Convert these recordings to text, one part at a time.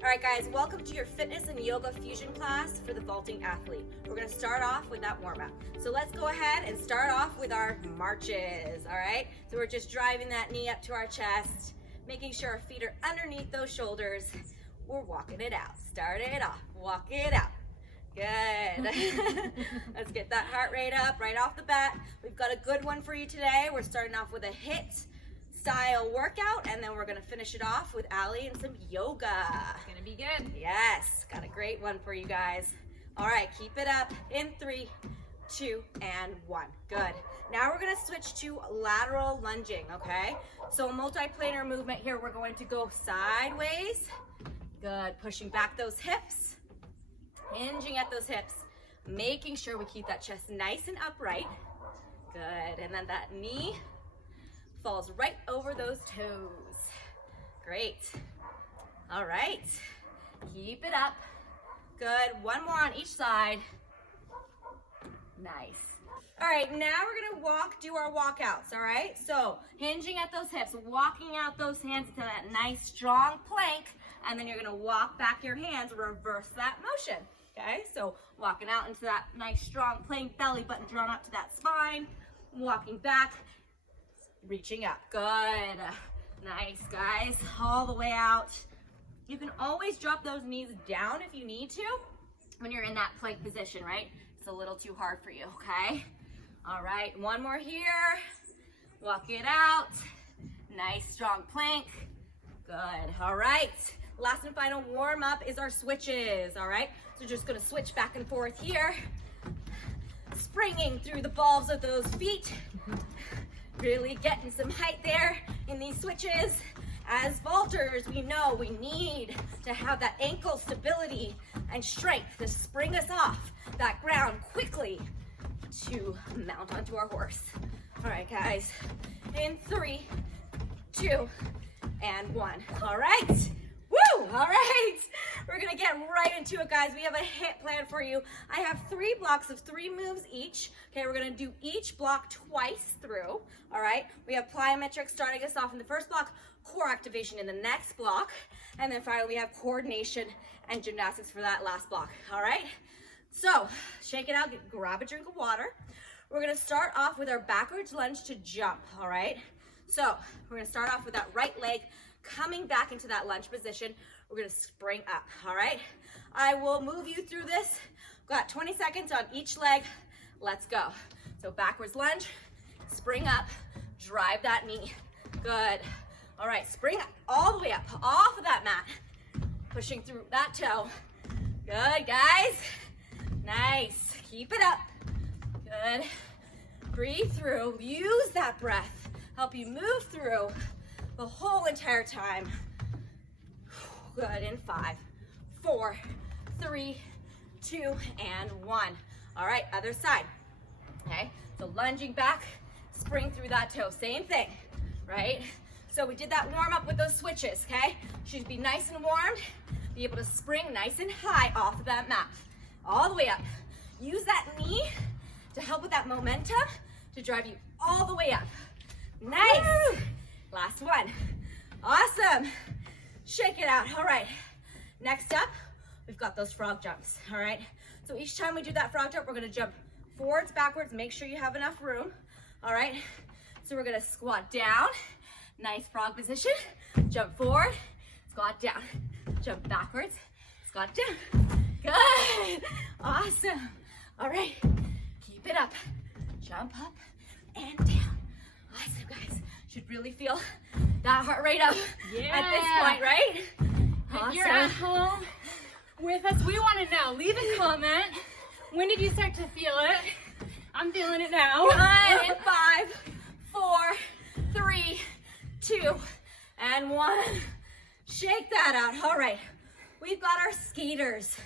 All right, guys, welcome to your fitness and yoga fusion class for the vaulting athlete. We're gonna start off with that warm-up. So let's go ahead and start off with our marches, all right? So we're just driving that knee up to our chest, making sure our feet are underneath those shoulders. We're walking it out. Start it off, walk it out. Good. Let's get that heart rate up right off the bat. We've got a good one for you today. We're starting off with a HIIT style workout, and then we're gonna finish it off with Ali and some yoga. It's gonna be good. Yes, got a great one for you guys. All right, keep it up in 3, 2, and 1. Good. Now we're gonna switch to lateral lunging, okay? So a multiplanar movement here. We're going to go sideways. Good, pushing back those hips, hinging at those hips, making sure we keep that chest nice and upright. Good, and then that knee falls right over those toes. Great. All right, keep it up. Good, one more on each side. Nice. All right, now we're gonna do our walkouts, all right? So hinging at those hips, walking out those hands into that nice strong plank, and then you're gonna walk back your hands, reverse that motion, okay? So walking out into that nice strong plank, belly button drawn up to that spine, walking back, reaching up. Good. Nice, guys. All the way out. You can always drop those knees down if you need to when you're in that plank position, right? It's a little too hard for you, okay? All right, one more here. Walk it out. Nice, strong plank. Good. All right. Last and final warm up is our switches, all right? So just gonna switch back and forth here. Springing through the balls of those feet. Really getting some height there in these switches. As vaulters, we know we need to have that ankle stability and strength to spring us off that ground quickly to mount onto our horse. All right, guys, in 3, 2, and 1. All right. Woo! All right, we're gonna get right into it, guys. We have a HIIT plan for you. I have 3 blocks of 3 moves each. Okay, we're gonna do each block twice through. All right, we have plyometrics starting us off in the first block, core activation in the next block, and then finally we have coordination and gymnastics for that last block. All right, so shake it out, grab a drink of water. We're gonna start off with our backwards lunge to jump. All right, so we're gonna start off with that right leg coming back into that lunge position. We're gonna spring up, all right? I will move you through this. Got 20 seconds on each leg. Let's go. So backwards lunge, spring up, drive that knee. Good. All right, spring up, all the way up, off of that mat. Pushing through that toe. Good, guys. Nice, keep it up. Good. Breathe through, use that breath. Help you move through the whole entire time. Good, in 5, 4, 3, 2, and 1. All right, other side. Okay, so lunging back, spring through that toe, same thing, right? So we did that warm up with those switches, okay? Should be nice and warmed, be able to spring nice and high off of that mat, all the way up. Use that knee to help with that momentum to drive you all the way up. Nice. Woo! Last one. Awesome. Shake it out. All right. Next up, we've got those frog jumps. All right. So each time we do that frog jump, we're going to jump forwards, backwards. Make sure you have enough room. All right. So we're going to squat down. Nice frog position. Jump forward. Squat down. Jump backwards. Squat down. Good. Awesome. All right. Keep it up. Jump up and down. Awesome, guys. Should really feel that heart rate up at this point, right? Awesome. If you're at home with us, we want to know. Leave a comment. When did you start to feel it? I'm feeling it now. Done in 5, 4, 3, 2, and 1. Shake that out. All right. We've got our skaters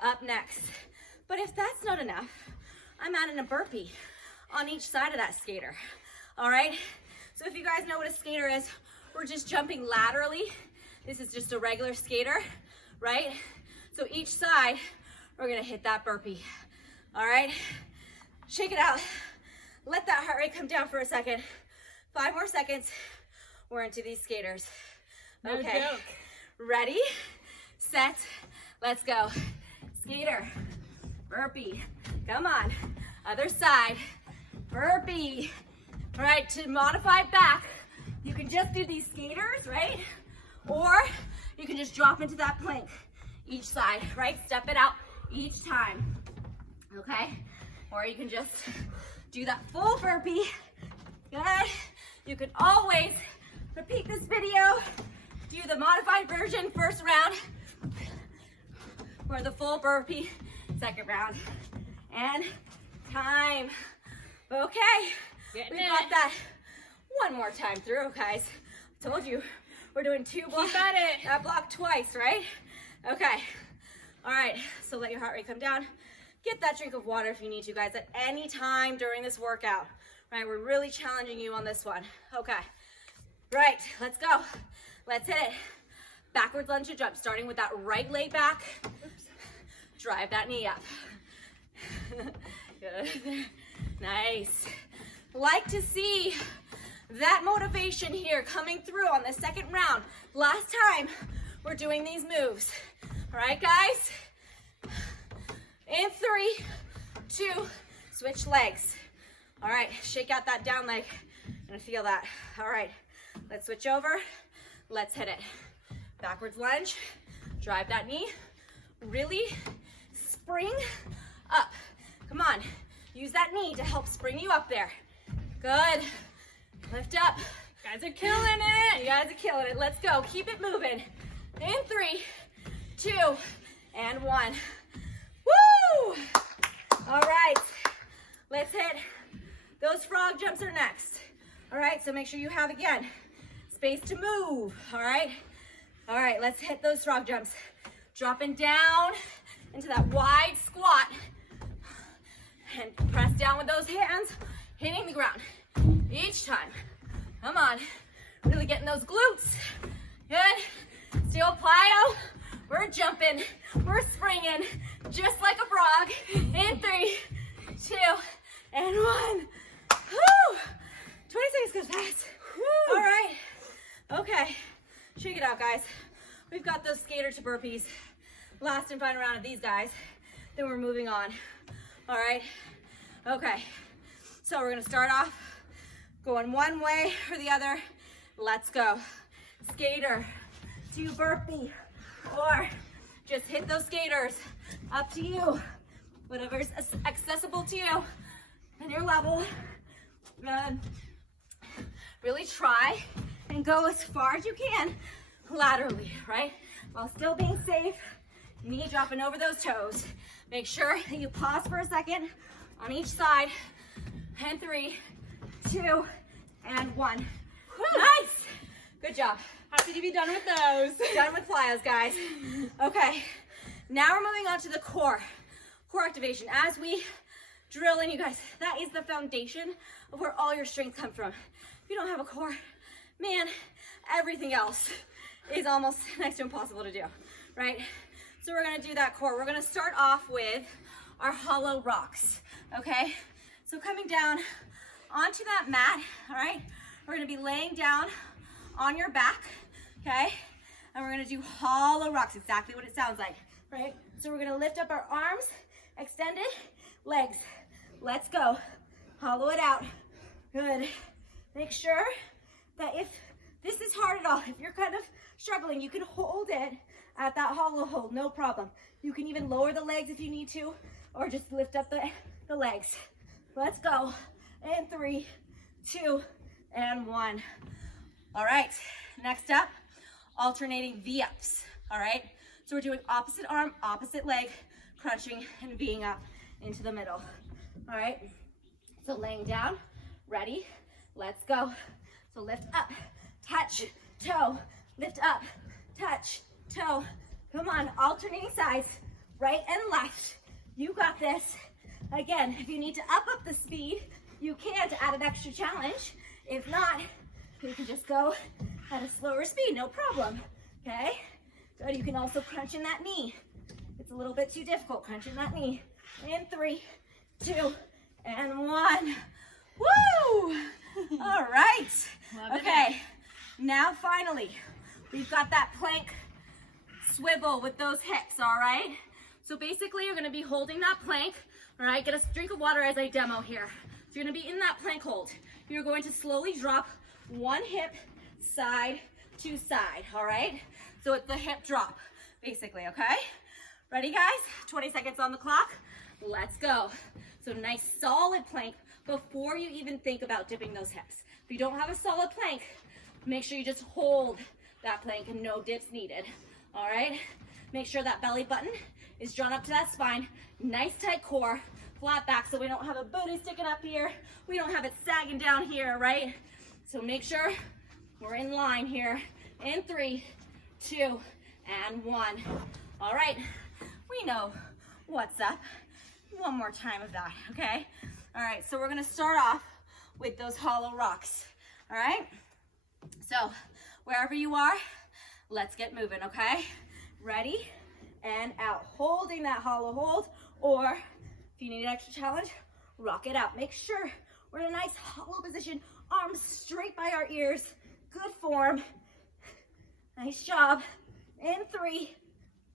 up next. But if that's not enough, I'm adding a burpee on each side of that skater. All right? So if you guys know what a skater is, we're just jumping laterally. This is just a regular skater, right? So each side, we're gonna hit that burpee. All right? Shake it out. Let that heart rate come down for a second. 5 more seconds. We're into these skaters. Okay. No joke. Ready, set, let's go. Skater, burpee, come on. Other side, burpee. All right, to modify back, you can just do these skaters, right? Or you can just drop into that plank each side, right? Step it out each time, okay? Or you can just do that full burpee. Good. You can always repeat this video, do the modified version first round, or the full burpee second round. And time. Okay, we got that one more time through, guys. I told you we're doing two blocks. Keep at it. That block twice, right? Okay. All right, so let your heart rate come down. Get that drink of water if you need to, guys, at any time during this workout. Right, we're really challenging you on this one. Okay, right, let's go. Let's hit it. Backwards lunge to jump, starting with that right leg back. Oops. Drive that knee up. Good, nice. Like to see that motivation here coming through on the second round. Last time we're doing these moves. All right, guys? In 3, 2, switch legs. All right, shake out that down leg. I'm gonna feel that. All right, let's switch over. Let's hit it. Backwards lunge, drive that knee. Really spring up. Come on, use that knee to help spring you up there. Good, lift up. You guys are killing it. You guys are killing it. Let's go, keep it moving. In 3, 2, and 1. Woo! All right, let's hit. Those frog jumps are next. All right, so make sure you have, again, space to move, all right? All right, let's hit those frog jumps. Dropping down into that wide squat. And press down with those hands, hitting the ground each time. Come on, really getting those glutes. Good, still plyo. We're jumping, we're springing, just like a frog. In 3, 2, and 1. Woo! 20 seconds goes fast. Woo! All right. Okay. Shake it out, guys. We've got those skater to burpees. Last and final round of these guys. Then we're moving on. All right. Okay. So we're gonna start off going one way or the other. Let's go. Skater to burpee, or just hit those skaters. Up to you. Whatever's accessible to you and your level. Good. Really try and go as far as you can laterally, right? While still being safe, knee dropping over those toes. Make sure that you pause for a second on each side. And 3, 2, and 1. Woo. Nice. Good job. Happy to be done with those. Done with plyos, guys. Okay. Now we're moving on to the core. Core activation. As we drill in, you guys, that is the foundation of where all your strength comes from. If you don't have a core, man, everything else is almost next to impossible to do, right? So we're gonna do that core. We're gonna start off with our hollow rocks, okay? So coming down onto that mat, all right? We're gonna be laying down on your back, okay? And we're gonna do hollow rocks, exactly what it sounds like, right? So we're gonna lift up our arms, extended, legs. Let's go. Hollow it out. Good. Make sure that if this is hard at all, if you're kind of struggling, you can hold it at that hollow hold, no problem. You can even lower the legs if you need to, or just lift up the legs. Let's go. And 3, 2, and 1. All right, next up, alternating V-ups, all right? So we're doing opposite arm, opposite leg, crunching and Ving up into the middle, all right? So laying down, ready, let's go. So lift up, touch, toe, lift up, touch, toe. Come on, alternating sides, right and left. You got this. Again, if you need to up the speed, you can to add an extra challenge. If not, you can just go at a slower speed, no problem, okay? Good, you can also crunch in that knee. It's a little bit too difficult, crunch in that knee. In 3, 2, and 1. Woo! All right. Okay, now finally, we've got that plank swivel with those hips, all right? So basically you're gonna be holding that plank, all right? Get a drink of water as I demo here. So you're gonna be in that plank hold. You're going to slowly drop one hip side to side, all right? So it's the hip drop, basically, okay? Ready, guys? 20 seconds on the clock. Let's go. So nice solid plank before you even think about dipping those hips. If you don't have a solid plank, make sure you just hold that plank and no dips needed, all right? Make sure that belly button is drawn up to that spine. Nice tight core, flat back so we don't have a booty sticking up here. We don't have it sagging down here, right? So make sure we're in line here. In 3, 2, and 1. All right, we know what's up. One more time of that, okay? All right, so we're gonna start off with those hollow rocks, all right? So wherever you are, let's get moving, okay? Ready, and out. Holding that hollow hold, or if you need an extra challenge, rock it out. Make sure we're in a nice hollow position, arms straight by our ears. Good form. Nice job. In 3,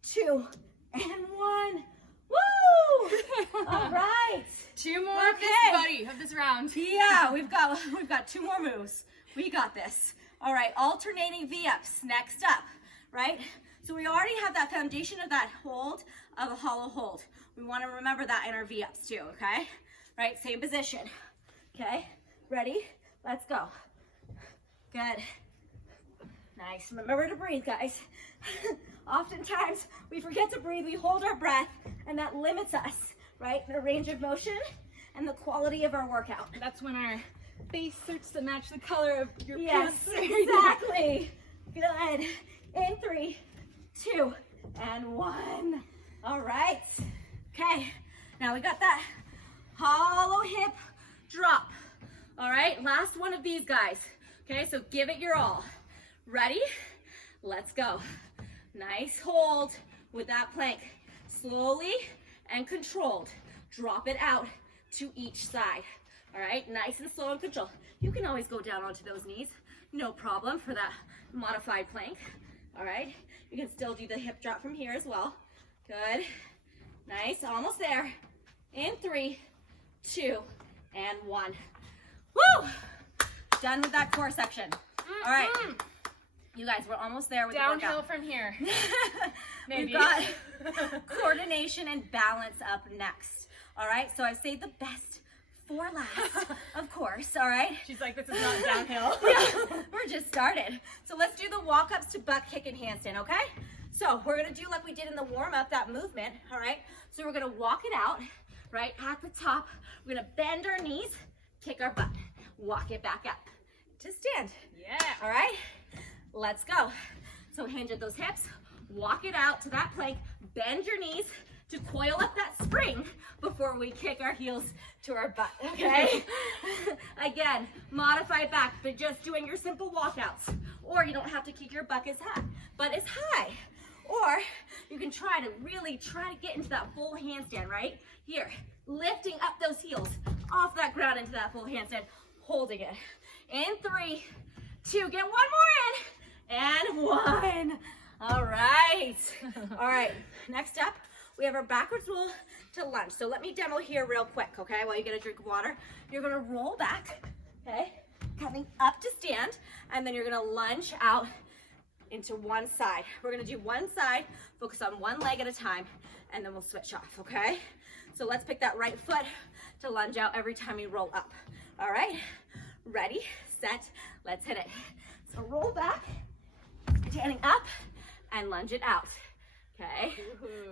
2, and 1. Woo! All right. 2 more Okay. of this round. Yeah, we've got 2 more moves. We got this. All right, alternating V-ups next up, right? So we already have that foundation of that hold, of a hollow hold. We want to remember that in our V-ups too, okay? Right, same position. Okay, ready? Let's go. Good. Nice. Remember to breathe, guys. Oftentimes, we forget to breathe, we hold our breath, and that limits us, right? The range of motion and the quality of our workout. That's when our face starts to match the color of your Yes, pants. exactly. Good. In 3, 2, and 1. All right. Okay, now we got that hollow hip drop. All right, last one of these guys. Okay, so give it your all. Ready? Let's go. Nice hold with that plank. Slowly and controlled. Drop it out to each side. All right, nice and slow and controlled. You can always go down onto those knees. No problem for that modified plank. All right, you can still do the hip drop from here as well. Good. Nice, almost there. In 3, 2, and 1. Woo! Done with that core section. All right. You guys, we're almost there with the Downhill workout. from here. Maybe. We've got coordination and balance up next. All right, so I've saved the best for last, of course, all right? She's like, this is not downhill. Yeah, we're just started. So let's do the walk-ups to butt kick and handstand, okay? So we're gonna do like we did in the warm-up, that movement, all right? So we're gonna walk it out, right, at the top. We're gonna bend our knees, kick our butt, walk it back up to stand. Yeah. All right, let's go. So hinge at those hips, walk it out to that plank, bend your knees to coil up that spring before we kick our heels to our butt, okay? Again, modify it back, but just doing your simple walkouts. Or you don't have to kick your butt as high. Or you can try to get into that full handstand, right? Here, lifting up those heels off that ground into that full handstand, holding it. In 3, 2, get one more in, and 1. All right. All right, next up, we have our backwards roll to lunge. So let me demo here real quick, okay? While you get a drink of water. You're gonna roll back, okay? Coming up to stand, and then you're gonna lunge out into one side. We're gonna do one side, focus on one leg at a time, and then we'll switch off, okay? So let's pick that right foot to lunge out every time you roll up. All right, ready, set, let's hit it. So roll back, standing up, and lunge it out. Okay,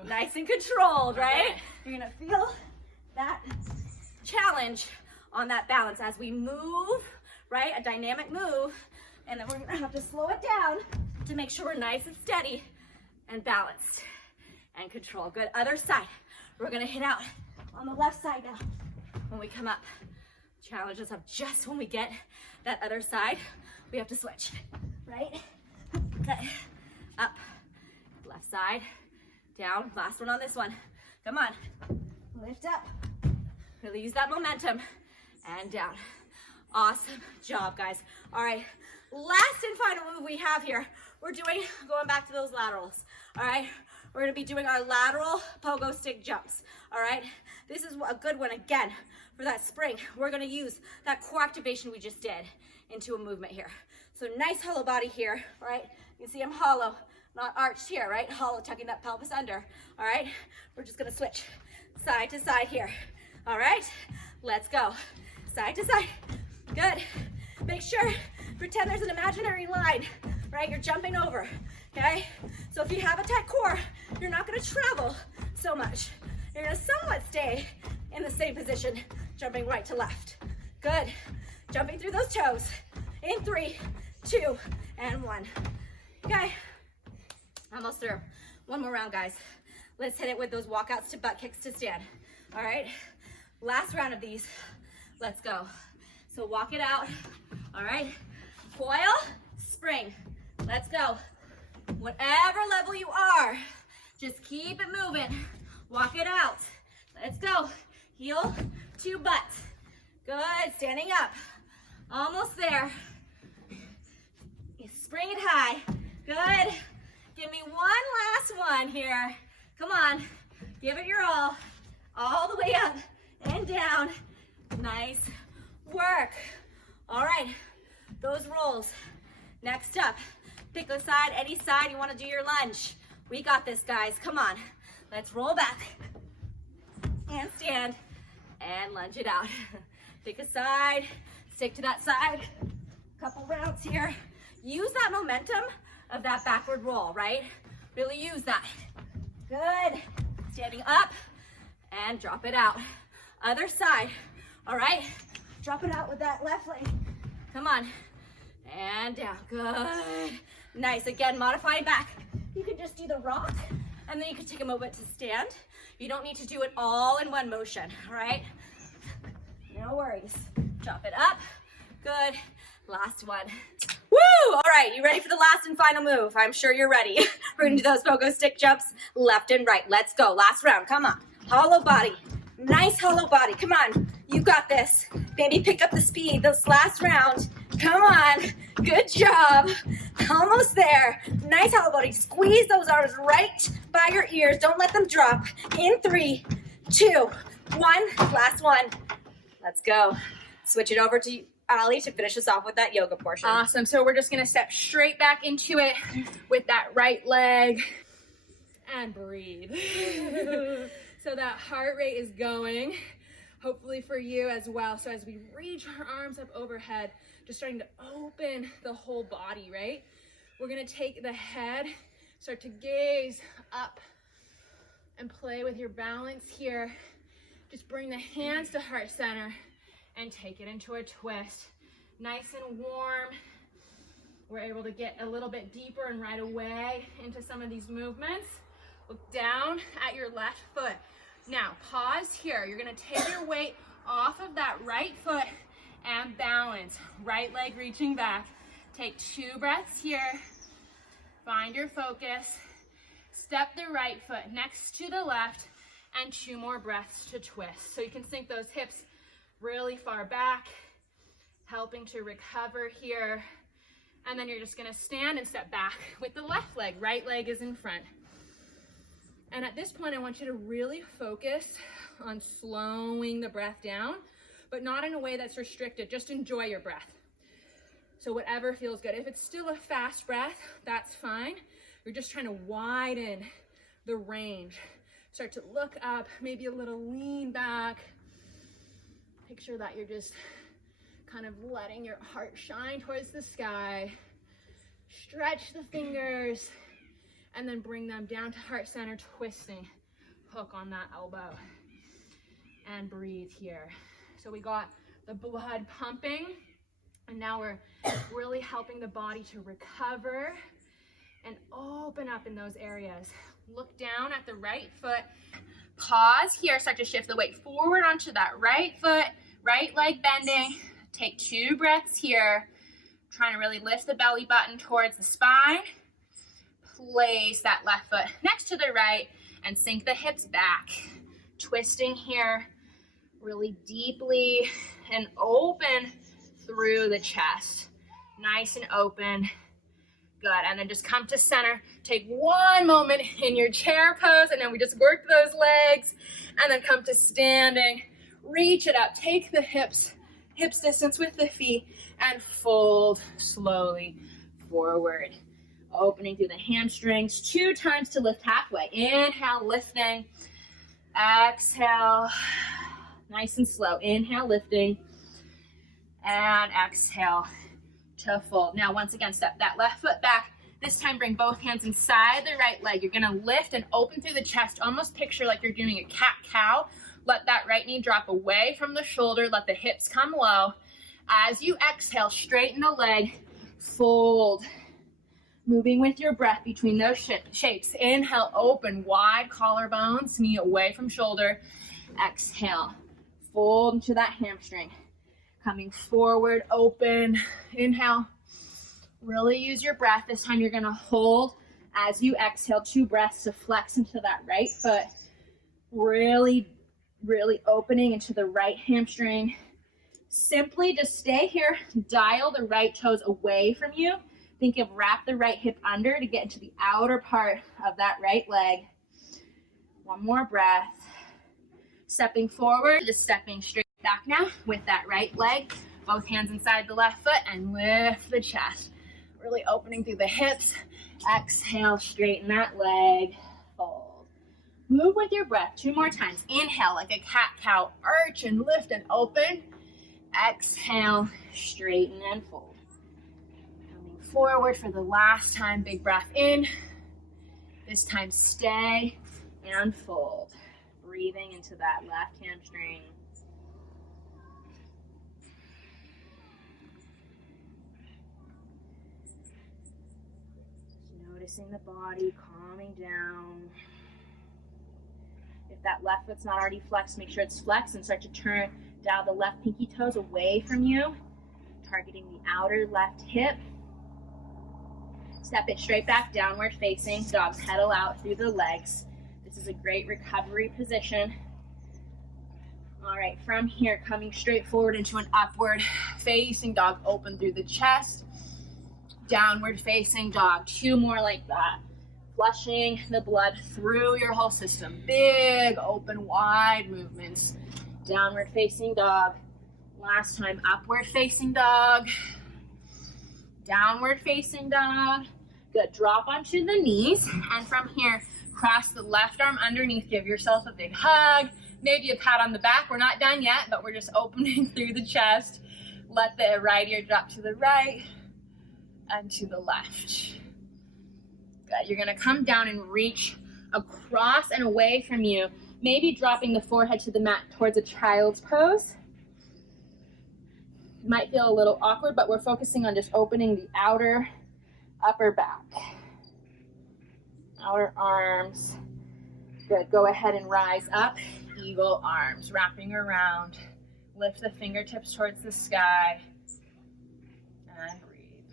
nice and controlled, right? You're gonna feel that challenge on that balance as we move, right? A dynamic move, and then we're gonna have to slow it down to make sure we're nice and steady and balanced and controlled. Good, other side. We're gonna hit out on the left side now. When we come up, challenge us up just when we get that other side, we have to switch, right? Good, up. Left side, down, last one on this one. Come on, lift up. Really use that momentum, and down. Awesome job, guys. All right, last and final move we have here. We're going back to those laterals. all right? We're gonna be doing our lateral pogo stick jumps, all right? This is a good one, again, for that spring. We're gonna use that core activation we just did into a movement here. So nice hollow body here, all right? You can see I'm hollow, not arched here, right? Hollow, tucking that pelvis under, all right? We're just gonna switch side to side here, all right? Let's go, side to side, good. Make sure, pretend there's an imaginary line, right? You're jumping over, okay? So if you have a tight core, you're not gonna travel so much. You're gonna somewhat stay in the same position, jumping right to left. Good, jumping through those toes. In 3, 2, and 1. Okay, almost through. One more round, guys. Let's hit it with those walkouts to butt kicks to stand. All right, last round of these. Let's go. So walk it out, all right? Coil, spring. Let's go. Whatever level you are, just keep it moving. Walk it out. Let's go. Heel to butt. Good, standing up. Almost there. Spring it high. Good. Give me one last one here. Come on. Give it your all the way up and down. Nice work. All right, those rolls. Next up, pick a side, any side you want to do your lunge. We got this, guys. Come on. Let's roll back and stand and lunge it out. Pick a side, stick to that side. Couple rounds here. Use that momentum of that backward roll, right? Really use that. Good. Standing up and drop it out. Other side. All right. Drop it out with that left leg. Come on. And down. Good. Nice. Again, modifying back. You could just do the rock, and then you could take a moment to stand. You don't need to do it all in one motion, all right? No worries. Drop it up. Good. Last one. Woo! All right, you ready for the last and final move? I'm sure you're ready. We're gonna do those pogo stick jumps left and right. Let's go. Last round. Come on. Hollow body. Nice hollow body. Come on. You got this. Baby, pick up the speed. This last round. Come on. Good job. Almost there. Nice hollow body. Squeeze those arms right by your ears. Don't let them drop. In 3, 2, 1. Last one. Let's go. Switch it over to Ali to finish us off with that yoga portion. Awesome. So we're just going to step straight back into it with that right leg and breathe. So that heart rate is going, hopefully for you as well. So as we reach our arms up overhead, just starting to open the whole body, right? We're going to take the head, start to gaze up and play with your balance here. Just bring the hands to heart center and take it into a twist. Nice and warm. We're able to get a little bit deeper and right away into some of these movements. Look down at your left foot. Now, pause here. You're gonna take your weight off of that right foot and balance. Right leg reaching back. Take 2 breaths here. Find your focus. Step the right foot next to the left and 2 more breaths to twist. So you can sink those hips really far back, helping to recover here. And then you're just gonna stand and step back with the left leg. Right leg is in front. And at this point, I want you to really focus on slowing the breath down, but not in a way that's restricted. Just enjoy your breath. So whatever feels good. If it's still a fast breath, that's fine. You're just trying to widen the range. Start to look up, maybe a little lean back. Picture that you're just kind of letting your heart shine towards the sky. Stretch the fingers and then bring them down to heart center, twisting. Hook on that elbow and breathe here. So we got the blood pumping, and now we're really helping the body to recover and open up in those areas. Look down at the right foot. Pause here, start to shift the weight forward onto that right foot, right leg bending. Take 2 breaths here. Trying to really lift the belly button towards the spine. Place that left foot next to the right and sink the hips back. Twisting here really deeply and open through the chest. Nice and open. Good, and then just come to center. Take one moment in your chair pose, and then we just work those legs, and then come to standing. Reach it up, take the hips distance with the feet, and fold slowly forward. Opening through the hamstrings, 2 times to lift halfway. Inhale, lifting. Exhale, nice and slow. Inhale, lifting. And exhale to fold. Now, once again, step that left foot back. This time, bring both hands inside the right leg. You're gonna lift and open through the chest. Almost picture like you're doing a cat-cow. Let that right knee drop away from the shoulder. Let the hips come low. As you exhale, straighten the leg, fold. Moving with your breath between those shapes. Inhale, open, wide collarbones, knee away from shoulder. Exhale, fold into that hamstring. Coming forward, open, inhale. Really use your breath. This time you're gonna hold as you exhale, 2 breaths to flex into that right foot. Really opening into the right hamstring. Simply just stay here, dial the right toes away from you. Think of wrap the right hip under to get into the outer part of that right leg. One more breath. Stepping forward, just stepping straight back now with that right leg. Both hands inside the left foot and lift the chest. Really opening through the hips. Exhale, straighten that leg. Fold. Move with your breath 2 more times. Inhale like a cat-cow. Arch and lift and open. Exhale, straighten and fold. Coming forward for the last time. Big breath in. This time stay and fold. Breathing into that left hamstring. Noticing the body calming down. If that left foot's not already flexed, make sure it's flexed and start to turn down the left pinky toes away from you, targeting the outer left hip. Step it straight back, downward facing dog. Pedal out through the legs. This is a great recovery position. All right, from here, coming straight forward into an upward facing dog. Open through the chest. Downward facing dog. 2 more like that. Flushing the blood through your whole system. Big, open, wide movements. Downward facing dog. Last time, upward facing dog. Downward facing dog. Good, drop onto the knees. And from here, cross the left arm underneath. Give yourself a big hug. Maybe a pat on the back. We're not done yet, but we're just opening through the chest. Let the right ear drop to the right and to the left. Good. You're gonna come down and reach across and away from you, maybe dropping the forehead to the mat towards a child's pose. Might feel a little awkward, but we're focusing on just opening the outer upper back. Outer arms. Good. Go ahead and rise up. Eagle arms, wrapping around. Lift the fingertips towards the sky. And breathe.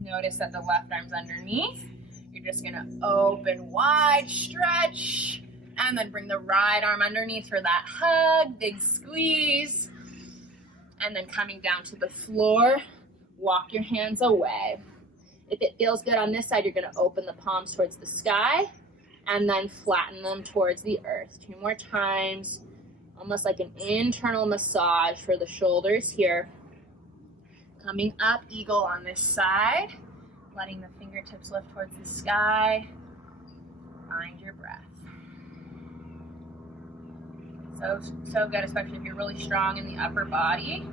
Notice that the left arm's underneath. You're just gonna open wide, stretch, and then bring the right arm underneath for that hug, big squeeze. And then coming down to the floor, walk your hands away. If it feels good on this side, you're gonna open the palms towards the sky and then flatten them towards the earth. 2 more times, almost like an internal massage for the shoulders here. Coming up, eagle on this side, letting the fingertips lift towards the sky. Find your breath. So good, especially if you're really strong in the upper body.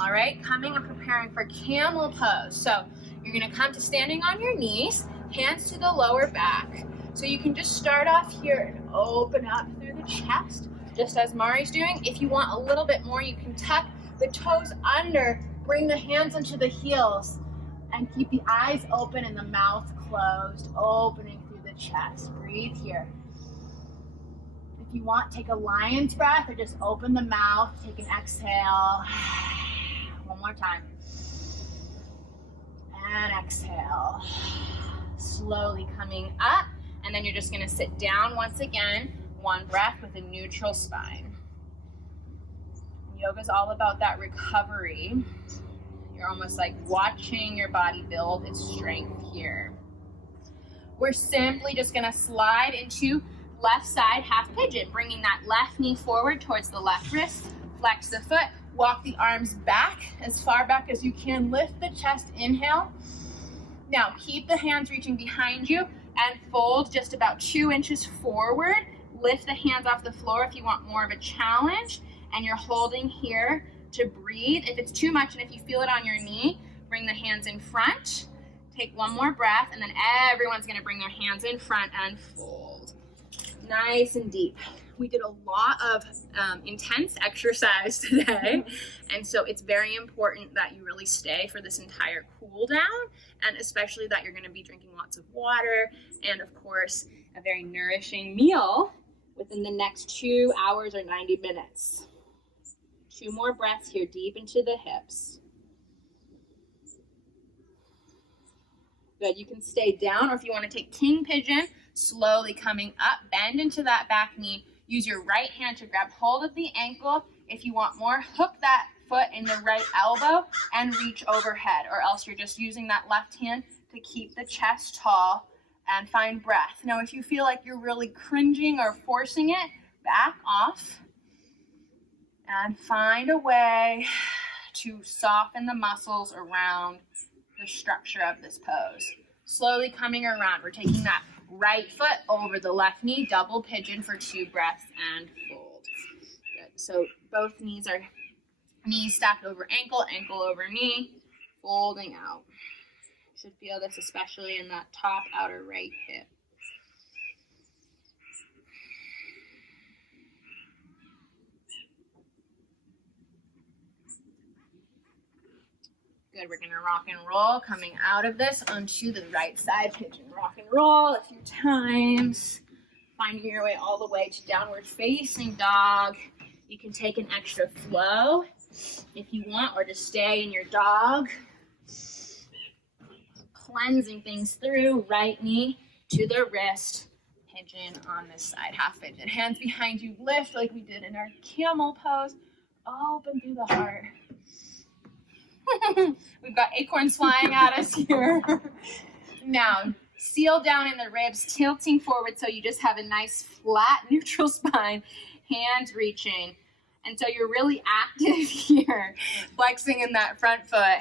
All right, coming and preparing for camel pose. So you're gonna come to standing on your knees, hands to the lower back. So you can just start off here and open up through the chest, just as Mari's doing. If you want a little bit more, you can tuck the toes under, bring the hands into the heels, and keep the eyes open and the mouth closed, opening through the chest. Breathe here. If you want, take a lion's breath or just open the mouth, take an exhale. One more time. And exhale. Slowly coming up, and then you're just gonna sit down once again, 1 breath with a neutral spine. Yoga is all about that recovery. You're almost like watching your body build its strength here. We're simply just gonna slide into left side half pigeon, bringing that left knee forward towards the left wrist, flex the foot, walk the arms back as far back as you can, lift the chest, inhale. Now keep the hands reaching behind you and fold just about 2 inches forward. Lift the hands off the floor if you want more of a challenge, and you're holding here to breathe. If it's too much and if you feel it on your knee, bring the hands in front. Take one more breath, and then everyone's gonna bring their hands in front and fold. Nice and deep. We did a lot of intense exercise today, and so it's very important that you really stay for this entire cool down, and especially that you're gonna be drinking lots of water, and of course, a very nourishing meal within the next 2 hours or 90 minutes. 2 more breaths here, deep into the hips. Good, you can stay down, or if you want to take king pigeon, slowly coming up, bend into that back knee. Use your right hand to grab hold of the ankle. If you want more, hook that foot in the right elbow and reach overhead, or else you're just using that left hand to keep the chest tall and find breath. Now, if you feel like you're really cringing or forcing it, back off and find a way to soften the muscles around the structure of this pose. Slowly coming around, we're taking that right foot over the left knee, double pigeon for 2 breaths and fold. Good. So both knees are knees stacked over ankle, ankle over knee, folding out. You should feel this especially in that top outer right hip. Good, we're gonna rock and roll coming out of this onto the right side pigeon. Rock and roll a few times, finding your way all the way to downward facing dog. You can take an extra flow if you want, or just stay in your dog. Cleansing things through, right knee to the wrist, pigeon on this side, half pigeon. Hands behind you, lift like we did in our camel pose, open through the heart. We've got acorns flying at us here. Now, seal down in the ribs, tilting forward so you just have a nice flat neutral spine, hands reaching. And so you're really active here, flexing in that front foot.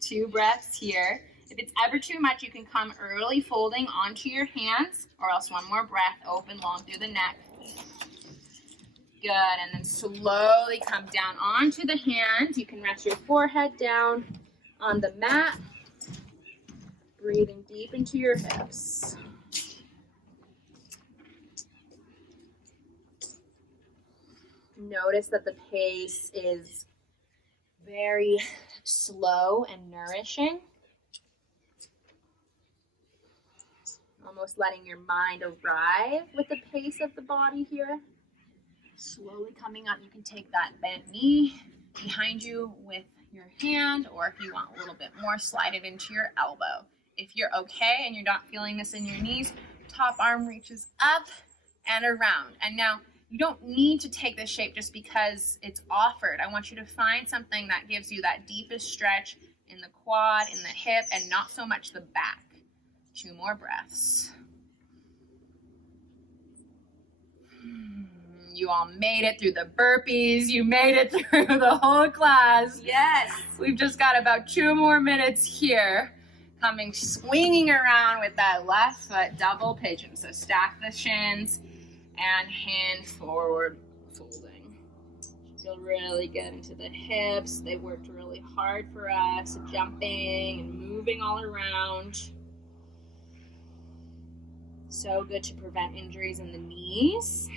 2 breaths here. If it's ever too much, you can come early folding onto your hands, or else one more breath, open long through the neck. Good, and then slowly come down onto the hands. You can rest your forehead down on the mat. Breathing deep into your hips. Notice that the pace is very slow and nourishing. Almost letting your mind arrive with the pace of the body here. Slowly coming up, you can take that bent knee behind you with your hand, or if you want a little bit more, slide it into your elbow. If you're okay and you're not feeling this in your knees, top arm reaches up and around. And now, you don't need to take this shape just because it's offered. I want you to find something that gives you that deepest stretch in the quad, in the hip, and not so much the back. 2 more breaths. You all made it through the burpees. You made it through the whole class. Yes. We've just got about 2 more minutes here. Coming, swinging around with that left foot, double pigeon. So stack the shins and hand forward, folding. Feel really good into the hips. They worked really hard for us, jumping and moving all around. So good to prevent injuries in the knees.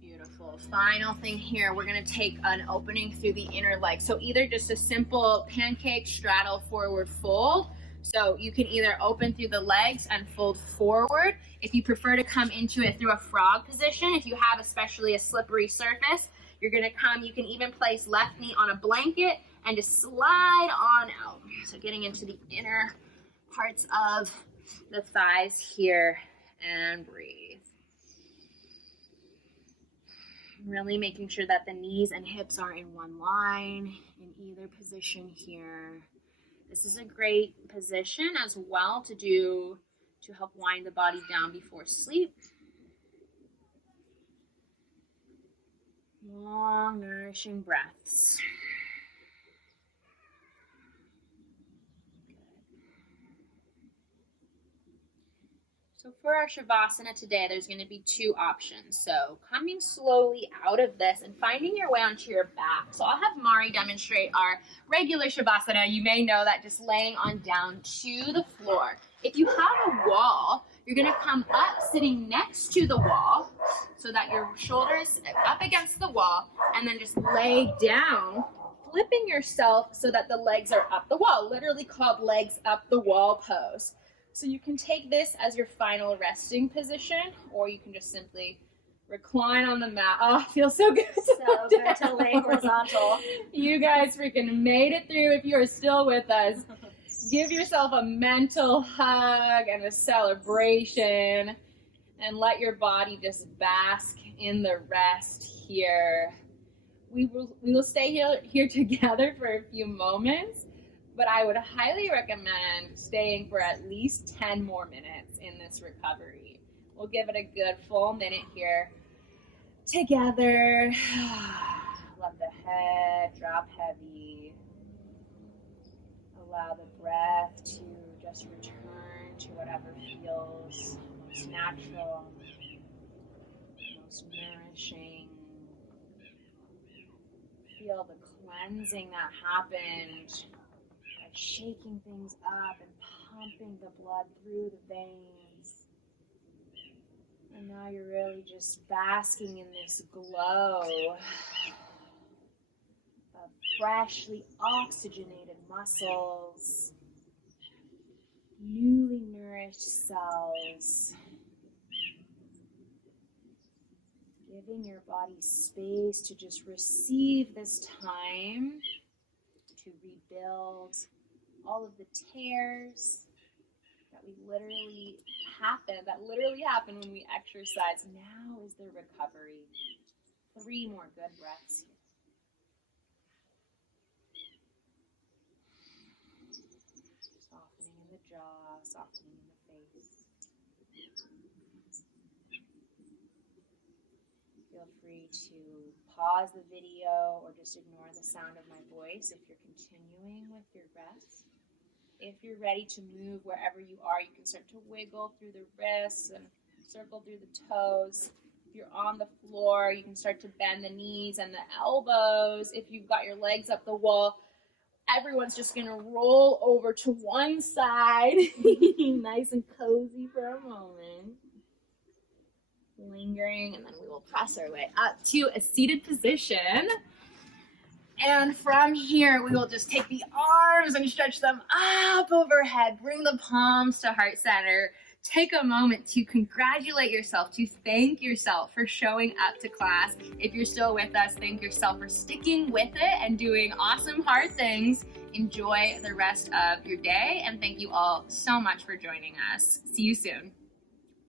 Beautiful. Final thing here, we're going to take an opening through the inner leg. So either just a simple pancake straddle forward fold. So you can either open through the legs and fold forward. If you prefer to come into it through a frog position, if you have especially a slippery surface, you're going to come, you can even place left knee on a blanket and just slide on out. So getting into the inner parts of the thighs here, and breathe. Really making sure that the knees and hips are in one line in either position here. This is a great position as well to do to help wind the body down before sleep. Long, nourishing breaths. So for our Shavasana today, there's going to be two options. So coming slowly out of this and finding your way onto your back. So I'll have Mari demonstrate our regular Shavasana. You may know that just laying on down to the floor. If you have a wall, you're going to come up sitting next to the wall so that your shoulders up against the wall, and then just lay down, flipping yourself so that the legs are up the wall, literally called legs up the wall pose. So you can take this as your final resting position, or you can just simply recline on the mat. Oh, it feels so good. So good to lay horizontal. You guys freaking made it through. If you are still with us, give yourself a mental hug and a celebration, and let your body just bask in the rest here. We will stay here together for a few moments, but I would highly recommend staying for at least 10 more minutes in this recovery. We'll give it a good full minute here together. Let the head drop heavy. Allow the breath to just return to whatever feels most natural, most nourishing. Feel the cleansing that happened by shaking things up and pumping the blood through the veins. And now you're really just basking in this glow of freshly oxygenated muscles, newly nourished cells, giving your body space to just receive this time to rebuild all of the tears that literally happen when we exercise. Now is the recovery. 3 more good breaths here. Softening in the jaw, softening in the face. Feel free to pause the video or just ignore the sound of my voice if you're continuing with your breath. If you're ready to move wherever you are, you can start to wiggle through the wrists and circle through the toes. If you're on the floor, you can start to bend the knees and the elbows. If you've got your legs up the wall, everyone's just going to roll over to one side. Nice and cozy for a moment. Lingering, and then we will press our way up to a seated position. And from here, we will just take the arms and stretch them up overhead. Bring the palms to heart center. Take a moment to congratulate yourself, to thank yourself for showing up to class. If you're still with us, thank yourself for sticking with it and doing awesome, hard things. Enjoy the rest of your day, and thank you all so much for joining us. See you soon.